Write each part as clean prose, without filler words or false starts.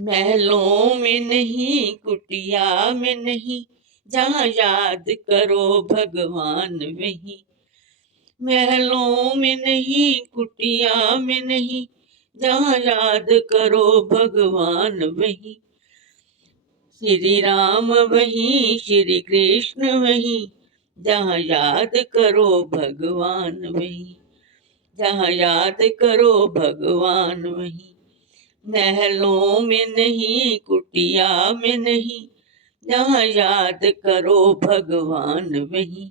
महलों में नहीं, कुटिया में नहीं, जहाँ याद करो भगवान वहीं। महलों में नहीं, कुटिया में नहीं, जहाँ याद करो भगवान वहीं। श्री राम वहीं, श्री कृष्ण वहीं, जहाँ याद करो भगवान वहीं। जहाँ याद करो भगवान वहीं। महलों में नहीं, कुटिया में नहीं, जहाँ याद करो भगवान वहीं।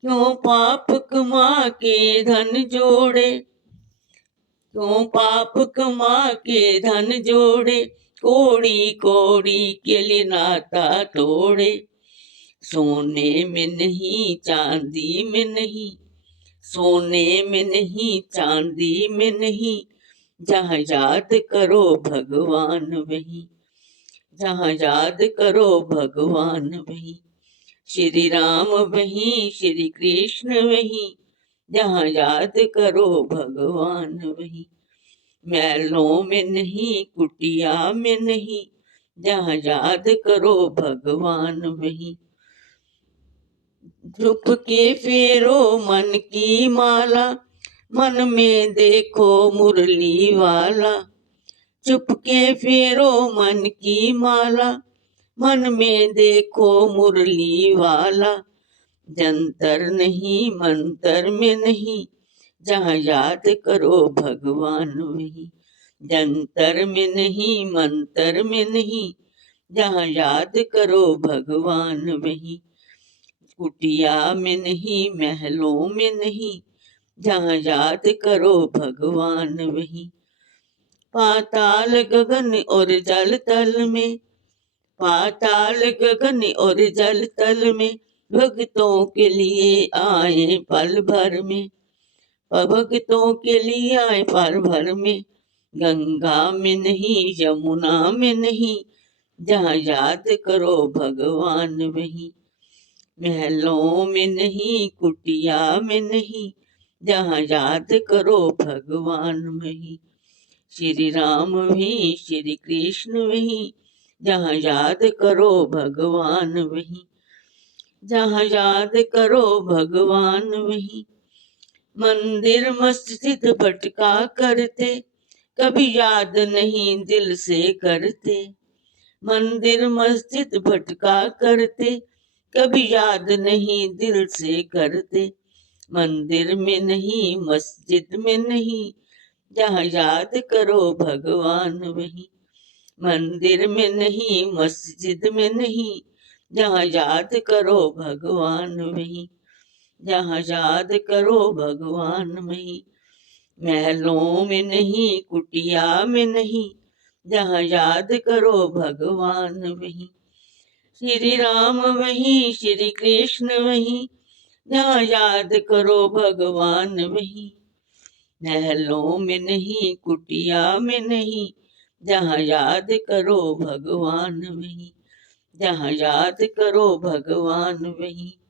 क्यों पाप कमा के धन जोड़े, क्यों पाप कमा के धन जोड़े, कोड़ी कोड़ी के लिए नाता तोड़े। सोने में नहीं, चांदी में नहीं, सोने में नहीं, चांदी में नहीं, जहाँ याद करो भगवान वहीं। जहाँ याद करो भगवान वहीं। श्री राम वहीं, श्री कृष्ण वहीं, जहाँ याद करो भगवान वहीं। महलों में नहीं, कुटिया में नहीं, जहाँ याद करो भगवान वहीं। झुक के फेरो मन की माला, मन में देखो मुरली वाला। चुप के फेरो मन की माला, मन में देखो मुरली वाला। जंतर नहीं, मंतर में नहीं, जहाँ याद करो भगवान वहीं। जंतर में नहीं, मंतर में नहीं, जहाँ याद करो भगवान वहीं। कुटिया में नहीं, महलों में नहीं, जहाँ याद करो भगवान वहीं। पाताल गगन और जल तल में, पाताल गगन और जल तल में, भक्तों के लिए आए पल भर में। भक्तों के लिए आए पल भर में। गंगा में नहीं, यमुना में नहीं, जहाँ याद करो भगवान वहीं। महलों में नहीं, कुटिया में नहीं, जहाँ याद करो भगवान वहीं। श्री राम वहीं, श्री कृष्ण वहीं, जहाँ याद करो भगवान वहीं। जहाँ याद करो भगवान वहीं। मंदिर मस्जिद भटका करते, कभी याद नहीं दिल से करते। मंदिर मस्जिद भटका करते, कभी याद नहीं दिल से करते। मंदिर में नहीं, मस्जिद में नहीं, जहाँ याद करो भगवान वहीं। मंदिर में नहीं, मस्जिद में नहीं, जहाँ याद करो भगवान वहीं। जहाँ याद करो भगवान वहीं। महलों में नहीं, कुटिया में नहीं, जहाँ याद करो भगवान वहीं। श्री राम वहीं, श्री कृष्ण वहीं, जहाँ याद करो भगवान वहीं। महलों में नहीं, कुटिया में नहीं, जहाँ याद करो भगवान वहीं। जहाँ याद करो भगवान वहीं।